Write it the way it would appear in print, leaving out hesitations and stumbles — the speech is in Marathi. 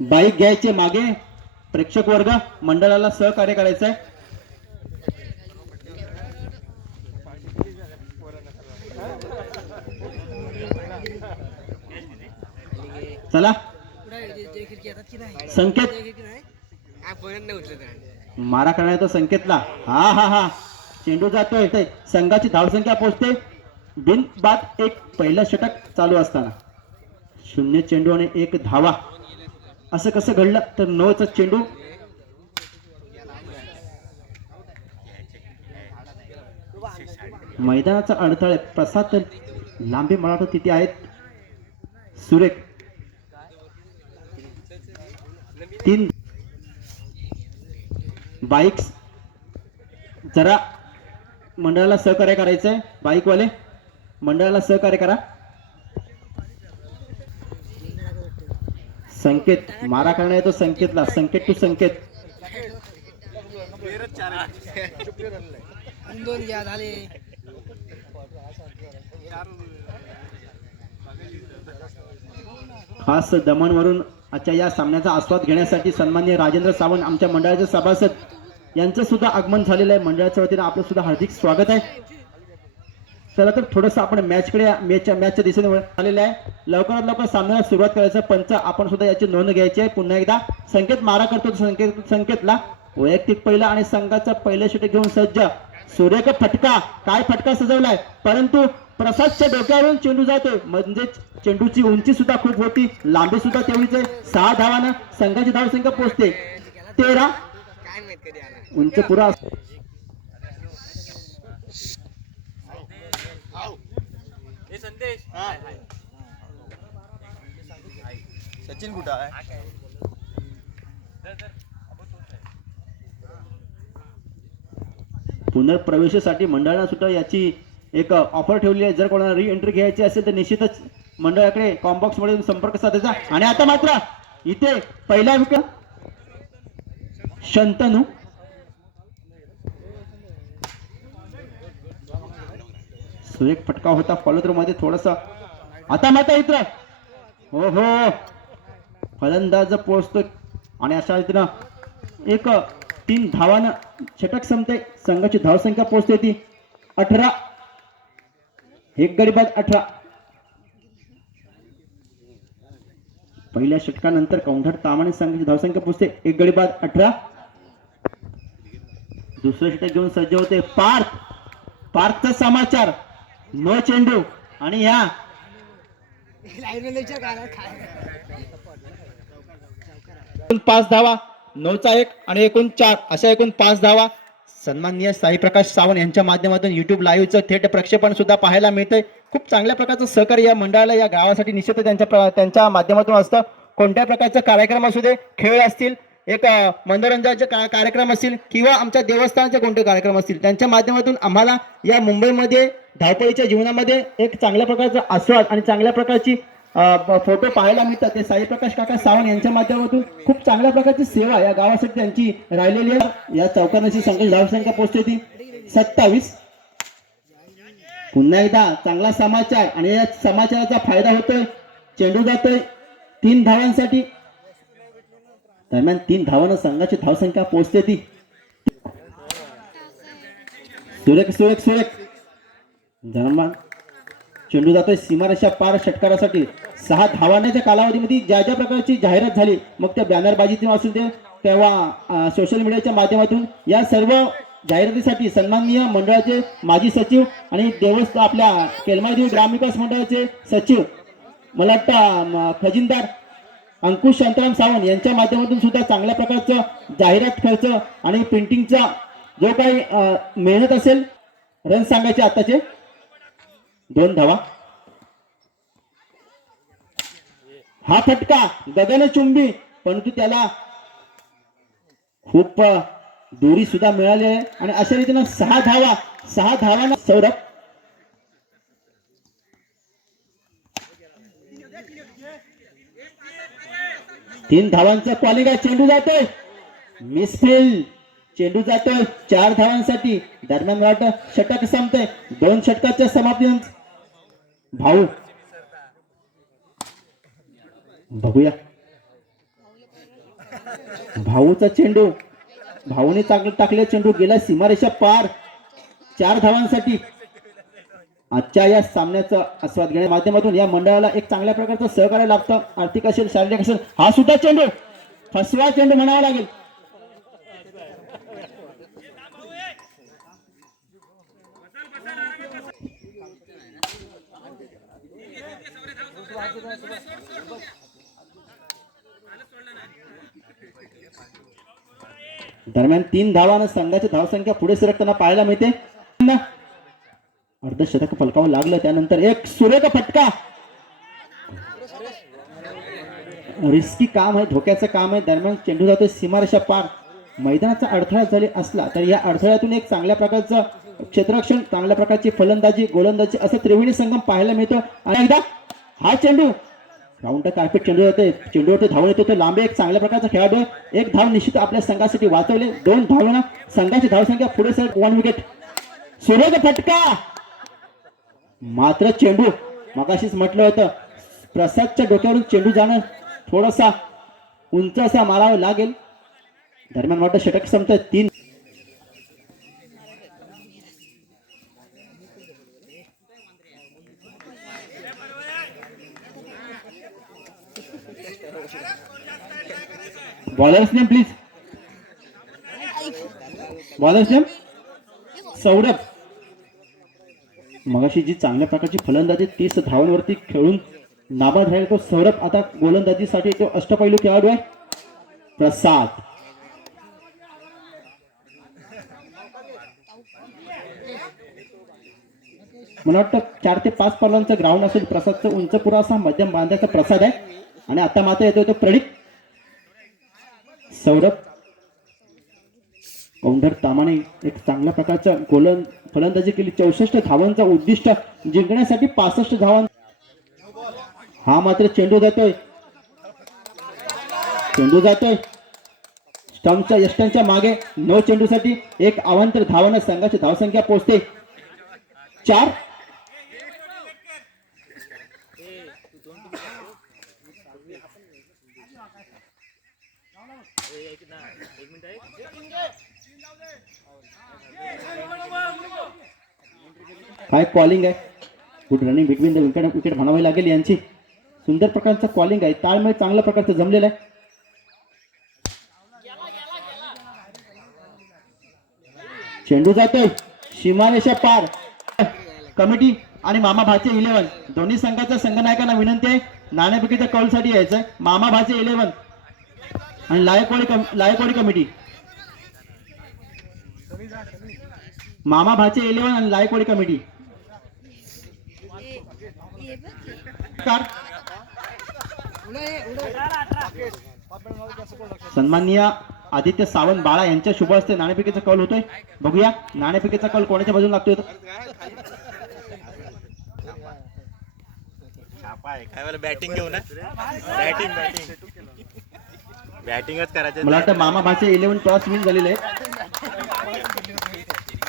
बाईक घ्यायचे मागे प्रेक्षक वर्ग मंडळाला सहकार्य करायचंय. चला संकेत मारा करणार तो संकेतला. हा हा हा चेंडू जातोय. संघाची धावसंख्या पोहोचते बिन बाद एक. पहिलं षटक चालू असताना 0 चेंडू आणि 1 धावा. असं कसं घडलं तर 9चा चेंडू मैदानाचा अडथळे प्रसाद लांबे मराठा तिथे आहेत. सुरेख 3 बाईक्स जरा मंडळाला सहकार्य करायचंय. बाईकवाले मंडळाला सहकार्य करा. संकेत मारा करणार येतो संकेतला. संकेत टू संकेत. खास दमणवरून आजच्या या सामन्याचा आस्वाद घेण्यासाठी सन्माननीय राजेंद्र सावंत आमच्या मंडळाचे सभासद यांचं सुद्धा आगमन झालेलं आहे. मंडळाच्या वतीने आपलं सुद्धा हार्दिक स्वागत आहे. चला तर थोडंसं आपण मॅचकडे मॅचच्या दिशेने आलेलं आहे. लवकरात लवकर सामन्याला सुरुवात करायचं. पंच आपण सुद्धा याची नोंद घ्यायची आहे. पुन्हा एकदा संकेत मारा करतो. संकेतला वैयक्तिक पहिला आणि संघाचा पहिलं षटक घेऊन सज्ज. सुरेख फटका. काय फटका सजवलाय परंतु प्रसादच्या डोक्यावरून चेंडू जातोय. म्हणजे चेंडूची उंची सुद्धा खूप होती. लांबी सुद्धा तेवढीच आहे. 6 धावानं संघाची धावसंख्या पोहोचते 13. उंच पुरा सचिन कुठं आहे? पुनर्प्रवेशासाठी मंडळानं सुद्धा याची एक ऑफर ठेवली आहे. जर कोणाला री एंट्री घ्यायची असेल तर निश्चितच मंडळाकडे कॉम्बॉक्स मध्ये संपर्क साधायचा. आणि आता मात्र इथे पहिला विकेट शंतनू. सुरेख फटका होता फॉलोथ्रो मध्ये थोडस. आता मात्र इथं हो हो फलंदाज पोहोचतो आणि अशा रीतीनं एक 3 धावानं षटक संपते. संघाची धावसंख्या पोहोचते ती 18. एक गडी बाद 18. पहिल्या षटकानंतर कौंढर तामाने संघाची धावसंख्या पोहोचते 1 गडी बाद 18. दुसरं षटक घेऊन सज्ज होते पार्थचा समाचार. 9 चेंडू आणि ह्या 5 धावा. 9चा 1 आणि एकूण 4 अशा एकूण 5 धावा. सन्माननीय साईप्रकाश सावंत यांच्या माध्यमातून युट्यूब लाईव्हचं थेट प्रक्षेपण सुद्धा पाहायला मिळतंय. खूप चांगल्या प्रकारचं सहकार्य या मंडळाला या गावासाठी निश्चित त्यांच्या माध्यमातून असतं. कोणत्या प्रकारचा कार्यक्रम असू दे, खेळ असतील, एक मनोरंजनाचे कार्यक्रम असतील किंवा आमच्या देवस्थानाचे कोणते कार्यक्रम असतील, त्यांच्या माध्यमातून आम्हाला या मुंबईमध्ये धावपळीच्या जीवनामध्ये एक चांगल्या प्रकारचा आस्वाद आणि चांगल्या प्रकारची फोटो पाहायला मिळतात. ते साईप्रकाश काका सावंत यांच्या माध्यमातून खूप चांगल्या प्रकारची सेवा या गावासाठी त्यांची राहिलेली आहे. या चौकांची धावसंख्या पोहोचते ती 27. पुन्हा एकदा चांगला समाचार आणि या समाचाराचा फायदा होतोय. चेंडू जातोय 3 धावांसाठी. दरम्यान 3 धावांना संघाची धावसंख्या पोहोचते ती. सुरेख दरम्यान चेंडू जातोय सीमारेषा पार षटकारासाठी. 6 धावांच्या कालावधीमध्ये ज्या ज्या प्रकारची जाहिरात झाली, मग त्या बॅनरबाजीतून असू दे तेव्हा सोशल मीडियाच्या माध्यमातून, या सर्व जाहिरातीसाठी सन्माननीय मंडळाचे माजी सचिव आणि देवस्थान आपल्या केलमादेवी ग्रामविकास मंडळाचे सचिव मला वाटतं खजिनदार अंकुश शांताराम सावंत यांच्या माध्यमातून सुद्धा चांगल्या प्रकारचं जाहिरात खर्च आणि प्रिंटिंगचा जो काही मेहनत असेल. रन सांगायचे आताचे 2 धावा. हा फटका गगनचुंबी परंतु त्याला खूप दोरी सुद्धा मिळाली आहे. आणि अशा रीतीनं 6 धावांना सौरभ. तीन धावांचा कॉलिंग आहे. चेंडू जातोय मिसफिल्ड. चेंडू जातोय 4 धावांसाठी. दरम्यान वाटतं षटक संपतंय. 2 षटकाच्या समाप्तीनंतर भाऊ बघूया भाऊचा चेंडू, भाऊने टाकलेला चेंडू गेला सीमारेषा पार. 4 धावांसाठी. आजच्या या सामन्याचा आस्वाद घेण्याच्या माध्यमातून या मंडळाला एक चांगल्या प्रकारचं सहकार्य लाभतं. आर्थिक असेल, शारीरिक असेल. हा सुद्धा चेंडू फसवा चेंडू म्हणावा लागेल. दरम्यान 3 धावांना संघाची धावसंख्या पुढे सरकताना पाहायला मिळते. अर्धशतक फलकावं लागलं. त्यानंतर एक सुरेख फटका. रिस्की काम आहे, धोक्याचं काम आहे. दरम्यान चेंडू जातोय सीमारेषा पार. मैदानाचा अडथळा जरी असला तर या अडथळ्यातून एक चांगल्या प्रकारचं क्षेत्ररक्षण, चांगल्या प्रकारची फलंदाजी, गोलंदाजी असं त्रिवेणी संगम पाहायला मिळतो. आणि एकदा हा चेंडू राऊंड कार्पेट चेंडू येते, चेंडूवरती धावून येतो. तो लांबे एक चांगल्या प्रकारचा खेळाडू आहे. 1 धाव निश्चित आपल्या संघासाठी वाचवले. 2 धावांना संघाची धावसंख्या पुढे सर 1 विकेट. सुरेख फटका. मात्र चेंडू मगाशीच म्हटलं होतं प्रसादच्या डोक्यावरून चेंडू जाणं थोडासा उंच असा मारावं लागेल. दरम्यान मोठं षटक संपतं. 3 bowlers name please. Bowlers name Saurabh. मगाशी जी चांगल्या प्रकारची फलंदाजी 30 धावांवरती खेळून नाबाद राहील तो सौरभ आता गोलंदाजीसाठी तो अष्टपैलू खेळाडू आहे. प्रसाद. मला वाटतं 4 ते 5 पावलांचं ग्राउंड असेल. प्रसादचं उंच पुरा असा मध्यम बांधाचा प्रसाद आहे. आणि आता मात्र येतोय तो प्रणित. सौरभ कौंढर तामाने एक चांगल्या प्रकारचा फलंदाजी केली. 64 धावांचा उद्दिष्ट जिंकण्यासाठी 65 धावां. हा मात्र चेंडू जातोय, चेंडू जातोय स्टंपच्या यष्टांच्या मागे. 9 चेंडूसाठी एक अवांतर धावांना संघाची धावसंख्या पोहोचते 4. काय कॉलिंग आहे. Good running between the wicket म्हणावी लागेल यांची. सुंदर प्रकारचं कॉलिंग आहे. ताळमेळ चांगल्या प्रकारचं जमलेलं आहे. चेंडू जातोय सीमारेषा पार. कमिटी आणि मामा भाचे 11 दोन्ही संघाच्या संघनायकांना विनंती आहे नाणेफेकीच्या कॉलसाठी यायचंय. मामा भाचे 11 आणि लायकवाडी कमिटी. मामा भाचे 11 आणि लायकवाडी कमिटी. सन्माननीय आदित्य सावंत बाळा यांच्या शुभ हस्ते नाणेफेकीचा कौल होतोय. बघूया नाणेफेकीचा कौल कोणाच्या बाजूला लागतोय. बॅटिंग घेऊ ना. बॅटिंगच करायचं. मला वाटतं मामा भाचे 11 टॉस विन झालेले आहेत.